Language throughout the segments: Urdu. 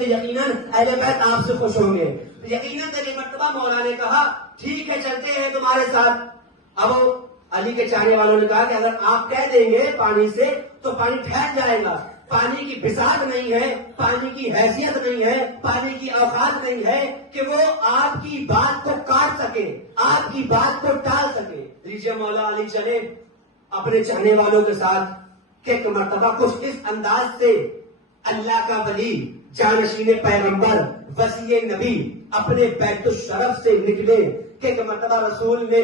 تو یقیناً اہل بیت آپ سے خوش ہوں گے. یقیناً ایک مرتبہ مولا نے کہا ٹھیک ہے چلتے ہیں تمہارے ساتھ. اب علی کے چاہنے والوں نے کہا کہ اگر آپ کہہ دیں گے پانی سے تو پانی ٹھہر جائے گا. پانی کی بساط نہیں ہے, پانی کی حیثیت نہیں ہے, پانی کی اوقات نہیں ہے کہ وہ آپ کی بات کو کاٹ سکے, آپ کی بات کو ٹال سکے. لیجیے مولا علی چلے اپنے چاہنے والوں کے ساتھ کہ ایک مرتبہ کچھ اس انداز سے اللہ کا ولی, جانشین پیغمبر, وصی نبی اپنے بیت الشرف سے نکلے کہ ایک مرتبہ رسول نے,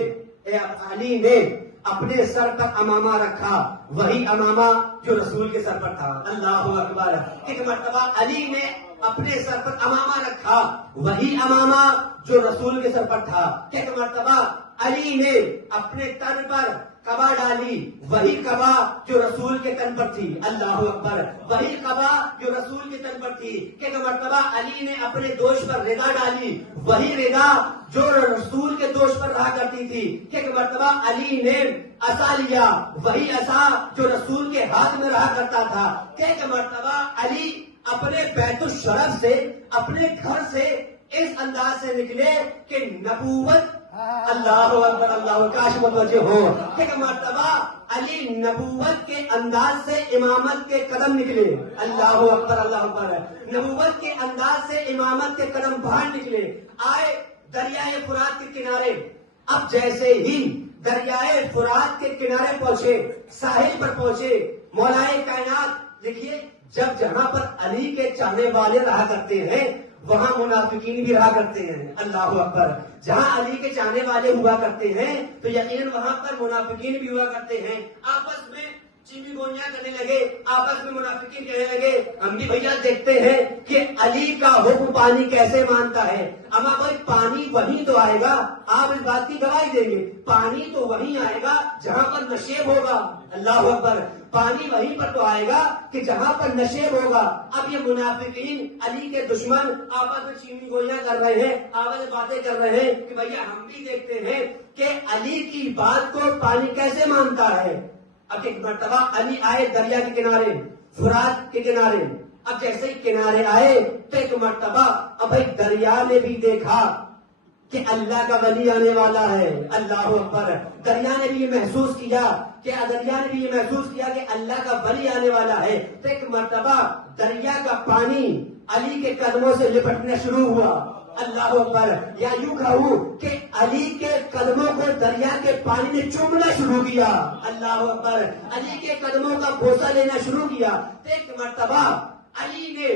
علی نے اپنے سر پر امامہ رکھا, وہی امامہ جو رسول کے سر پر تھا. اللہ اکبر. ایک مرتبہ علی نے اپنے سر پر امامہ رکھا, وہی امامہ جو رسول کے سر پر تھا. ایک مرتبہ علی نے اپنے تن پر قبا ڈالی, وہی قبا جو رسول کے تن پر تھی. اللہ اکبر. وہی قبا جو رسول کے تن پر تھی. ایک مرتبہ علی نے اپنے دوش پر رضا ڈالی, وہی رضا جو رسول کے دوش پر رہا کرتی تھی. ایک مرتبہ علی نے عصا لیا, وہی عصا جو رسول کے ہاتھ میں رہا کرتا تھا. ایک مرتبہ علی اپنے بیت الشرف سے, اپنے گھر سے اس انداز سے نکلے کہ نبوت, اللہ اکبر, اللہ کاش متوجہ ہو. ایک مرتبہ علی نبوت کے انداز سے امامت کے قدم نکلے. اللہ اکبر, اللہ اکبر. نبوت کے انداز سے امامت کے قدم باہر نکلے, آئے دریائے فرات کے کنارے. اب جیسے ہی دریائے فرات کے کنارے پہنچے, ساحل پر پہنچے, مولائے کائنات دیکھیے جب جہاں پر علی کے چاہنے والے رہا کرتے ہیں وہاں منافقین بھی رہا کرتے ہیں. اللہ اکبر. جہاں علی کے چاہنے والے ہوا کرتے ہیں تو یقیناً وہاں پر منافقین بھی ہوا کرتے ہیں. آپس میں چیمی گوئیاں کرنے لگے, آپس میں منافقین کہنے لگے ہم بھی بھیا دیکھتے ہیں کہ علی کا حکم پانی کیسے مانتا ہے. اما بھائی پانی وہیں تو آئے گا, آپ اس بات کی گواہی دیں گے, پانی تو وہیں آئے گا جہاں پر نشیب ہوگا. اللہ اکبر. پانی وہیں پر تو آئے گا کہ جہاں پر نشیب ہوگا. اب یہ منافقین علی کے دشمن آپس میں چینی گوئیاں کر رہے ہیں, آپس میں باتیں کر رہے ہیں کہ بھیا ہم بھی دیکھتے ہیں کہ علی کی بات کو پانی کیسے مانتا ہے. اب ایک مرتبہ علی آئے دریا کے کنارے, فرات کے کنارے. اب جیسے ہی کنارے آئے تو ایک مرتبہ اب ایک دریا نے بھی دیکھا کہ اللہ کا ولی آنے والا ہے. اللہ اکبر. دریا نے بھی یہ محسوس کیا کہ اللہ کا ولی آنے والا ہے. تو ایک مرتبہ دریا کا پانی علی کے قدموں سے لپٹنا شروع ہوا. اللہ اکبر. یا یوں کہوں کہ علی کے قدموں کو دریا کے پانی نے چومنا شروع کیا. اللہ اکبر. علی کے قدموں کا بوسہ لینا شروع کیا. تو ایک مرتبہ علی نے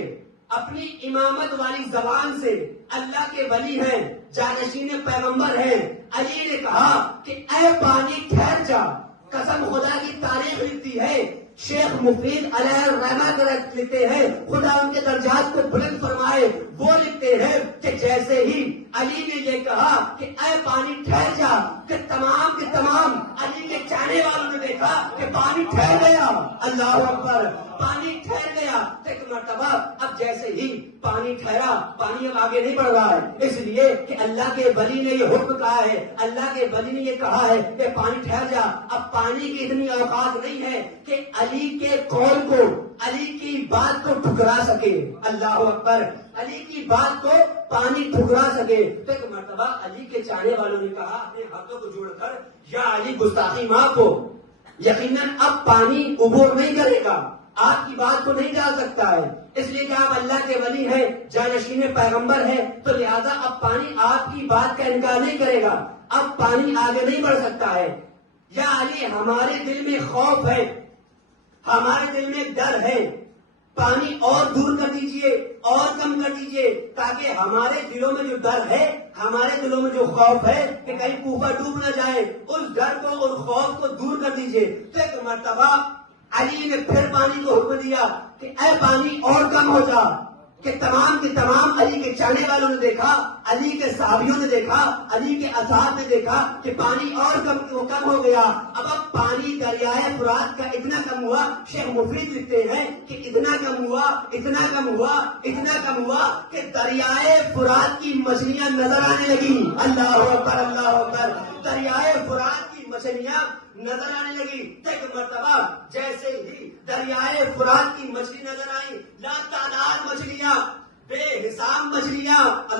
اپنی امامت والی زبان سے, اللہ کے ولی ہیں, جانشین پیغمبر ہیں, علی نے کہا کہ اے پانی ٹھہر جا. قسم خدا کی تاریخ لکھتی ہے, شیخ مفید علیہ الرحمہ لکھتے ہیں, خدا ان کے درجات کو بلند فرمائے, وہ لکھتے ہیں کہ جیسے ہی علی نے یہ کہا کہ اے پانی ٹھہر جا, کہ تمام کے تمام علی کے چاہنے والوں نے دیکھا کہ پانی ٹھہر گیا. اللہ اکبر. پانی ٹھہر گیا. ایک مرتبہ اب جیسے ہی پانی ٹھہرا, پانی اب آگے نہیں بڑھ رہا ہے, اس لیے کہ اللہ کے ولی نے یہ حکم کہا ہے, اللہ کے ولی نے یہ کہا ہے کہ پانی ٹھہر جا. اب پانی کی اتنی اوقات نہیں ہے کہ علی کے قول کو, علی کی بات کو ٹھکرا سکے. اللہ اکبر. علی کی بات کو پانی ٹھکرا سکے. تو ایک مرتبہ علی کے چاہنے والوں نے کہا اپنے ہاتھوں کو جوڑ کر, یا علی گستاخی معاف ہو, یقیناً اب پانی عبور نہیں کرے گا, آپ کی بات کو نہیں ڈال سکتا ہے, اس لیے کہ آپ اللہ کے ولی ہیں, جانشین پیغمبر ہیں, تو لہذا اب پانی آپ کی بات کا انکار نہیں کرے گا, اب پانی آگے نہیں بڑھ سکتا ہے. یا علی ہمارے دل میں خوف ہے, ہمارے دل میں ڈر ہے, پانی اور دور کر دیجئے, اور کم کر دیجئے, تاکہ ہمارے دلوں میں جو ڈر ہے, ہمارے دلوں میں جو خوف ہے کہ کہیں کوفہ ڈوب نہ جائے, اس ڈر کو اور خوف کو دور کر دیجئے. تو ایک مرتبہ علی نے پھر پانی کو حکم دیا کہ اے پانی اور کم ہو جا, کہ تمام کے تمام علی کے چاہنے والوں نے دیکھا, علی کے صحابیوں نے دیکھا, علی کے اصحاب نے دیکھا کہ پانی اور کم ہو گیا. اب پانی دریائے فرات کا اتنا کم ہوا, شیخ مفید لکھتے ہیں کہ اتنا کم ہوا, اتنا کم ہوا, اتنا کم ہوا کہ دریائے فرات کی مچھلیاں نظر آنے لگی. اللہ اکبر, اللہ اکبر. دریائے فرات کی مچھلیاں نظر آنے لگی. ایک مرتبہ جیسے ہی دریائے فرات کی مچھلی نظر آئی, لا تعداد مچھلیاں, بے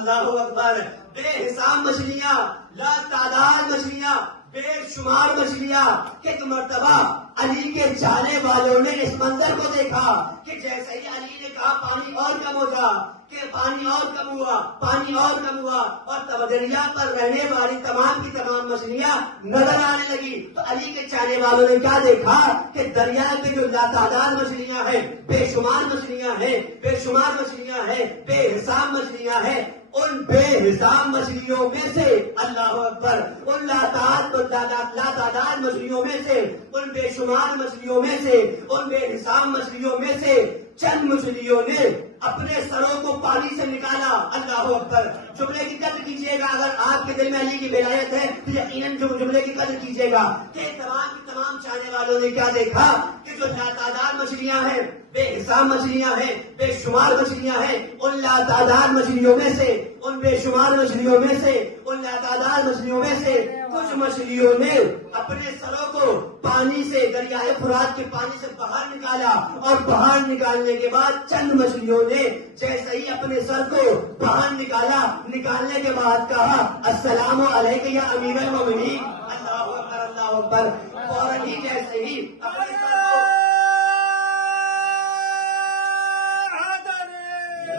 اللہ اکبر. بے حساب مچھلیاں، لا تعداد مچھلیاں، بے شمار مچھلیاں. ایک مرتبہ علی کے چاہنے والوں نے اس منظر کو دیکھا کہ جیسے ہی علی نے کہا پانی اور کم ہو جا، کہ پانی اور کم ہوا، پانی اور کم ہوا، اور دریا پر رہنے والی تمام کی تمام مچھلیاں نظر آنے لگی. تو علی کے چاہنے والوں نے کیا دیکھا کہ دریا میں جو لاتعداد مچھلیاں ہیں، بے شمار مچھلیاں ہیں، بے شمار مچھلیاں ہیں، بے حساب مچھلیاں ہیں، ان بے حساب مچھلیوں میں سے اللہ اکبر، ان لاتعداد مچھلیوں میں سے، ان بے شمار مچھلیوں میں سے، ان بے حساب مچھلیوں میں سے چند مچھلیوں نے اپنے سروں کو پانی سے نکالا. اللہ اکبر. جملے کی قدر کیجیے گا. اگر آپ کے دل میں علی کی ولایت ہے تو یقیناً جملے کی قدر کیجیے گا کہ تمام کی تمام چاہنے والوں نے کیا دیکھا کہ جو لاتعداد مچھلیاں ہیں، بے حساب مچھلیاں ہیں، بے شمار مچھلیاں ہیں، ان لاتعداد مچھلیوں میں سے، ان بے شمار مچھلیوں میں سے، ان لاتعداد مچھلیوں میں سے کچھ مچھلیوں نے اپنے سروں کو پانی سے، دریائے فرات کے پانی سے باہر نکالا، اور باہر نکالنے کے بعد چند مچھلیوں نے جیسے ہی اپنے سر کو باہر نکالا، نکالنے کے بعد کہا السلام علیک یا امیر المومنین. اللہ اکبر، اللہ اکبر. فوراً ہی جیسے ہی اپنے سر کو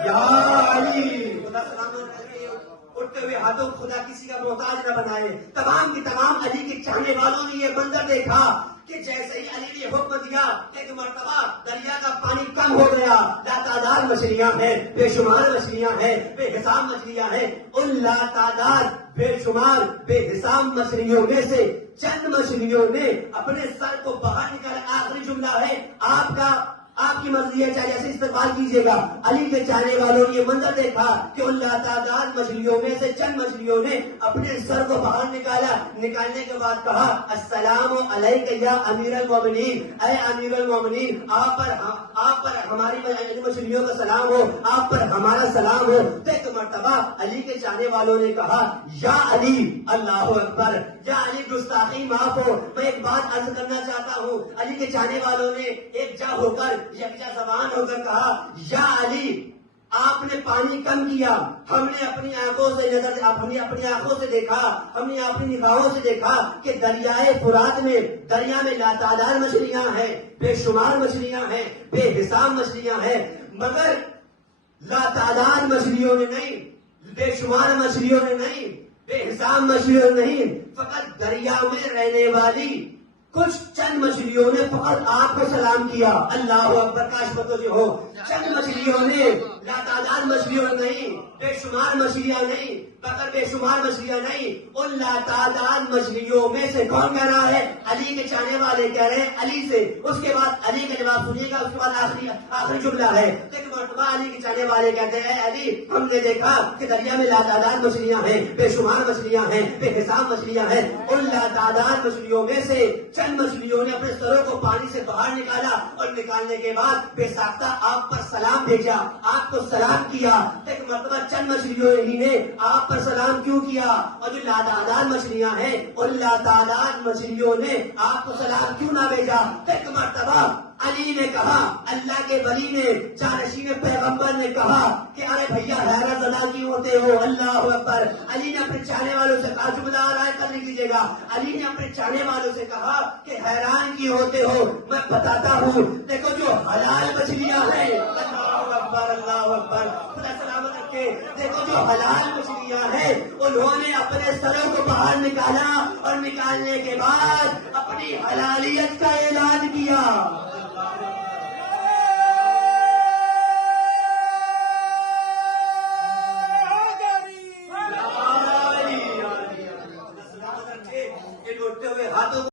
یا علی خدا سلامت رکھے، اٹھتے ہوئے ہاتھوں خدا کسی کا محتاج نہ بنائے. تمام کی تمام علی کے چاہنے والوں نے یہ منظر دیکھا کہ جیسے ہی علی نے حکم دیا ایک مرتبہ دریا کا پانی کم ہو گیا. لاتعداد مچھلیاں ہیں، بے شمار مچھلیاں ہیں، بے حساب مچھلیاں ہیں. ان لاتعداد، بے شمار، بے حساب مچھلیوں میں سے چند مچھلیوں نے اپنے سر کو باہر نکالا. آخری جملہ ہے آپ کی مرضی ہے، چاہے ایسے استقبال کیجیے گا. علی کے چاہنے والوں نے یہ منظر دیکھا کہ ان لاتعداد مچھلیوں میں سے چند مچھلیوں نے اپنے سر کو باہر نکالا. نکالنے کے بعد کہا السلام علیک یا امیر المومنین. اے امیر المومنین، آپ پر ہماری مچھلیوں کا سلام ہو، آپ پر ہمارا سلام ہو. تو ایک مرتبہ علی کے چاہنے والوں نے کہا یا علی. اللہ اکبر. یا علی گستاخی معاف ہو، میں ایک بات عرض کرنا چاہتا ہوں. علی کے چاہنے والوں نے ایک جا ہو کر، یکجا زبان ہو کر کہا یا علی، آپ نے پانی کم کیا، ہم نے اپنی آنکھوں سے دیکھا، ہم نے اپنی نگاہوں سے دیکھا کہ دریائے فرات میں، دریا میں لاتعداد مچھلیاں ہیں، بے شمار مچھلیاں ہیں، بے حساب مچھلیاں ہیں، مگر لاتعداد مچھلیوں نے نہیں، بے شمار مچھلیوں نے نہیں، بے حساب مچھلیوں نے نہیں، فقط دریا میں رہنے والی کچھ چند مچھلیوں نے فقط آپ کو سلام کیا. اللہ اکبر. کاش بتوجہ ہو. چند مچھلیوں نے، لاتعداد مچھلیوں نہیں، بے شمار مچھلیاں نہیں، مگر بے شمار مچھلیاں نہیں، ان لاتعداد مچھلیوں میں سے کون کہہ رہا ہے؟ علی کے چاہنے والے کہہ رہے ہیں علی سے. اس کے بعد علی کا جواب سنیے گا. اس کے بعد آخری جملہ ہے. ایک مرتبہ علی کے چاہنے والے کہتے ہیں علی، ہم نے دیکھا کہ دریا میں لاتعداد مچھلیاں ہیں، بے شمار مچھلیاں ہیں، بے حساب مچھلیاں ہیں. ان لاتعداد مچھلیوں میں سے چند مچھلیوں نے اپنے سروں کو پانی سے باہر نکالا، اور نکالنے کے بعد بے ساختہ آپ پر سلام بھیجا، آپ کو سلام کیا. ایک مرتبہ چند مچھلیوں ہی نے آپ پر سلام کیوں کیا؟ اور جو لاتعداد مچھلیاں ہیں، ان لاتعداد مچھلیوں نے آپ کو سلام کیوں نہ بھیجا؟ ایک مرتبہ علی نے کہا، اللہ کے ولی نے، جانشین پیغمبر نے کہا کہ ارے بھیا حیرت زدہ کیوں ہوتے ہو؟ اللہ اکبر. علی نے اپنے چاہنے والوں سے کہا، جملہ آرائے کر لیجیے گا. علی نے اپنے چاہنے والوں سے کہا کہ حیران کیوں ہوتے ہو؟ میں بتاتا ہوں. دیکھو جو حلال مچھلیاں ہیں، اللہ اکبر، اللہ اکبر، خدا سلامت رکھے. دیکھو جو حلال مچھلیاں ہیں، انہوں نے اپنے سروں کو باہر نکالا، اور نکالنے کے بعد اپنی حلالیت کا اعلان کیا.